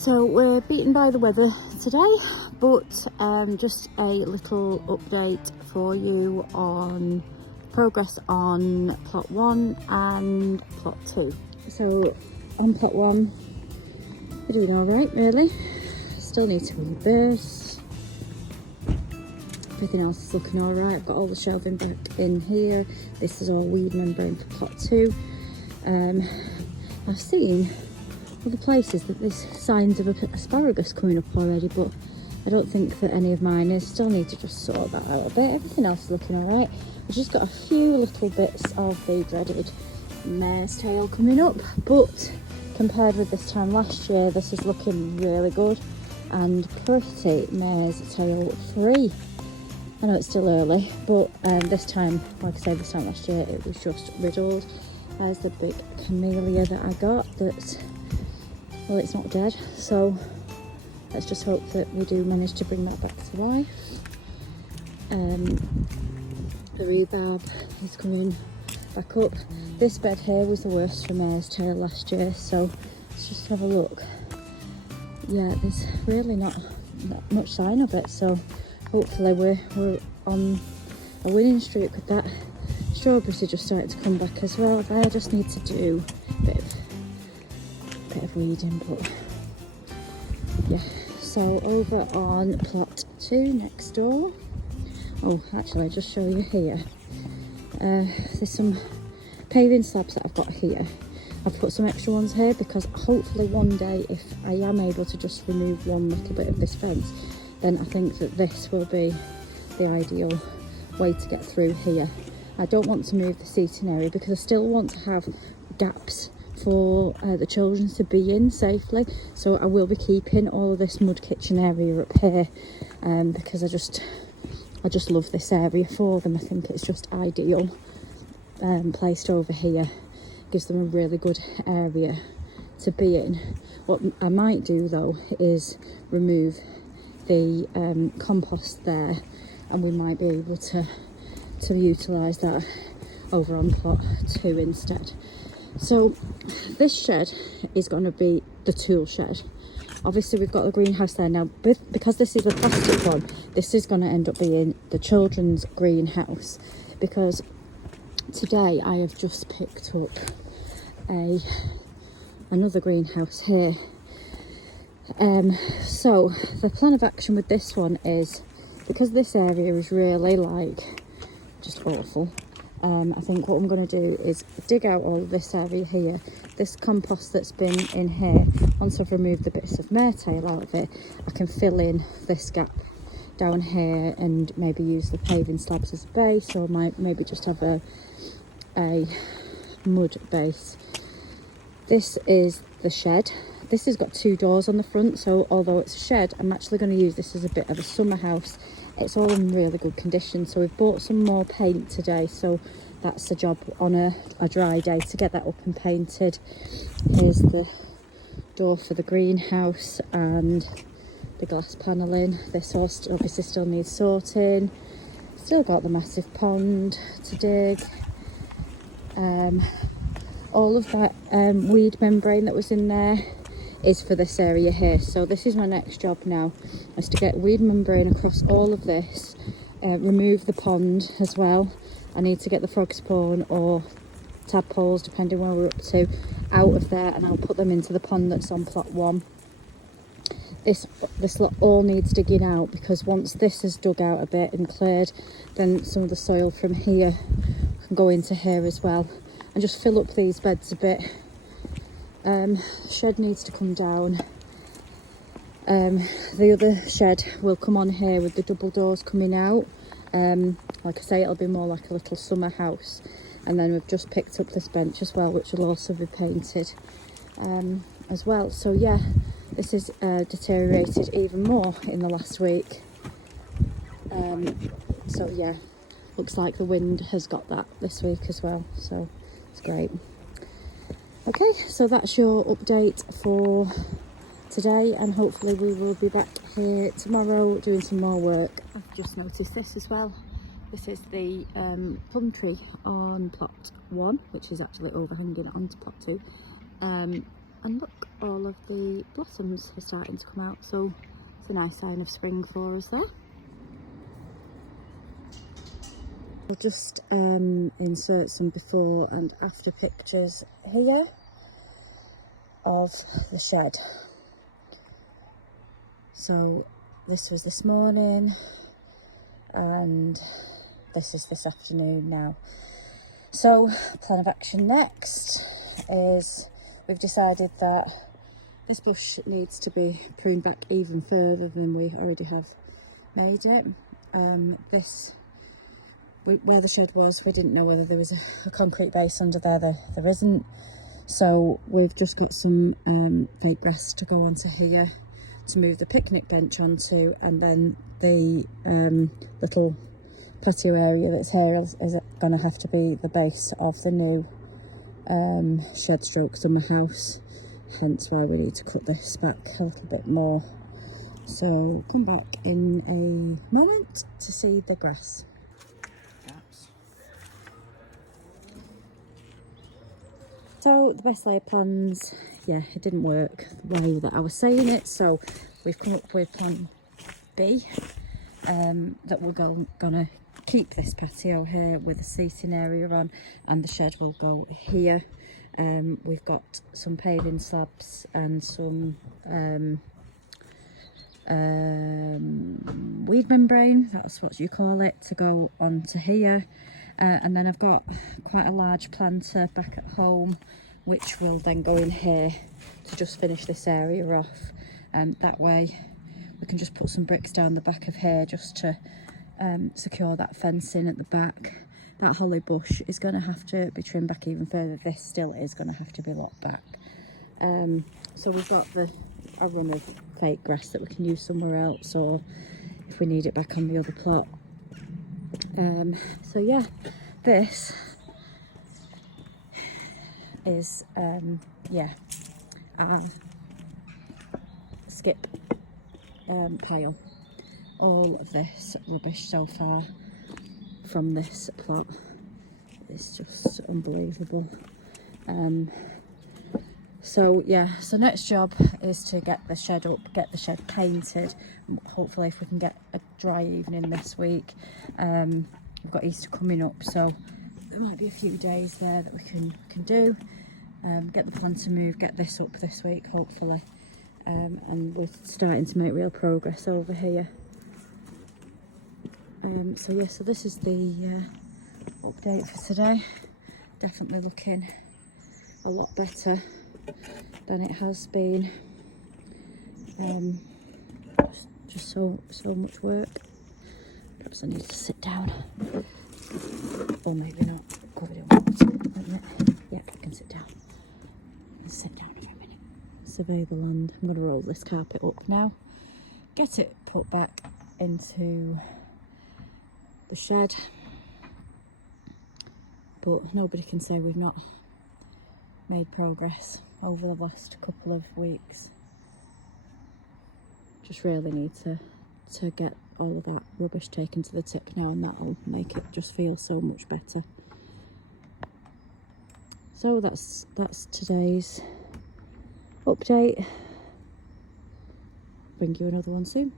So we're beaten by the weather today, but just a little update for you on progress on plot 1 and plot 2. So on plot 1, we're doing all right really. Still need to reverse. Everything else is looking all right. I've got all the shelving back in here. This is all weed membrane for plot 2. I've seen other places that there's signs of asparagus coming up already, but I don't think that any of mine is. Still need to just sort that out a bit. Everything else is looking all right. I've just got a few little bits of the dreaded mare's tail coming up, but compared with this time last year, this is looking really good and pretty mare's tail free. I know it's still early, but this time, like I said, this time last year, it was just riddled. There's the big camellia that I got that's, well, it's not dead, so let's just hope that we do manage to bring that back to life. The rhubarb is coming back up. This bed here was the worst for mare's tail last year, so let's just have a look. Yeah, there's really not much sign of it, so hopefully we're on a winning streak with that. Strawberries are just starting to come back as well. I just need to do a bit of weeding, but yeah. So over on plot 2 next door. Oh, actually, I'll just show you here. There's some paving slabs that I've got here. I've put some extra ones here because hopefully one day, if I am able to just remove one little bit of this fence, then I think that this will be the ideal way to get through here. I don't want to move the seating area because I still want to have gaps for the children to be in safely. So I will be keeping all of this mud kitchen area up here because I just love this area for them. I think it's just ideal placed over here. Gives them a really good area to be in. What I might do though is remove the compost there, and we might be able to utilise that over on plot 2 instead. So this shed is going to be the tool shed. Obviously we've got the greenhouse there now, because this is a plastic one, this is going to end up being the children's greenhouse, because today I have just picked up another greenhouse here. So the plan of action with this one is, because this area is really like just awful, I think what I'm going to do is dig out all of this area here, this compost that's been in here. Once I've removed the bits of maretail out of it, I can fill in this gap down here and maybe use the paving slabs as a base, or might maybe just have a mud base. This is the shed. This has got 2 doors on the front, so although it's a shed, I'm actually going to use this as a bit of a summer house. It's all in really good condition, so we've bought some more paint today, so that's a job on a dry day to get that up and painted. Here's the door for the greenhouse and the glass panelling. This all obviously still needs sorting. Still got the massive pond to dig. All of that weed membrane that was in there is for this area here. So this is my next job now, is to get weed membrane across all of this, remove the pond as well. I need to get the frog spawn or tadpoles, depending where we're up to, out of there, and I'll put them into the pond that's on plot 1. This lot all needs digging out, because once this is dug out a bit and cleared, then some of the soil from here can go into here as well and just fill up these beds a bit. Shed needs to come down. The other shed will come on here with the double doors coming out. Like I say, it'll be more like a little summer house. And then we've just picked up this bench as well, which will also be painted as well. So yeah, this has deteriorated even more in the last week. So yeah, looks like the wind has got that this week as well, so it's great. Okay, so that's your update for today, and hopefully we will be back here tomorrow doing some more work. I've just noticed this as well. This is the plum tree on plot 1, which is actually overhanging onto plot 2. And look, all of the blossoms are starting to come out, so it's a nice sign of spring for us there. I'll just insert some before and after pictures here of the shed. So this was this morning and this is this afternoon now. So plan of action next is we've decided that this bush needs to be pruned back even further than we already have made it. Where the shed was, we didn't know whether there was a concrete base under there. There isn't. So we've just got some fake grass to go onto here to move the picnic bench onto, and then the little patio area that's here is going to have to be the base of the new shed stroke summer house, hence why we need to cut this back a little bit more. So come back in a moment to see the grass. So the best laid plans, yeah, it didn't work the way that I was saying it, so we've come up with plan B, that we're gonna keep this patio here with a seating area on, and the shed will go here. We've got some paving slabs and some weed membrane, that's what you call it, to go onto here. And then I've got quite a large planter back at home, which will then go in here to just finish this area off. That way we can just put some bricks down the back of here just to secure that fencing at the back. That holly bush is going to have to be trimmed back even further. This still is going to have to be locked back. So we've got a run of fake grass that we can use somewhere else, or if we need it back on the other plot. So yeah, this is our skip pile. All of this rubbish so far from this plot is just unbelievable. So yeah, so next job is to get the shed up, get the shed painted. Hopefully if we can get a dry evening this week. We've got Easter coming up, so there might be a few days there that we can do. Get the plan to move, get this up this week hopefully. And we're starting to make real progress over here. So yeah, so this is the update for today. Definitely looking a lot better than it has been. Just so much work. Perhaps I need to sit down, or maybe not. Covered in water. Yeah, I can sit down. Let's sit down for a minute. Survey the land. I'm going to roll this carpet up now. Get it put back into the shed. But nobody can say we've not made progress over the last couple of weeks. Just really need to get all of that rubbish taken to the tip now, and that'll make it just feel so much better. So that's today's update. Bring you another one soon.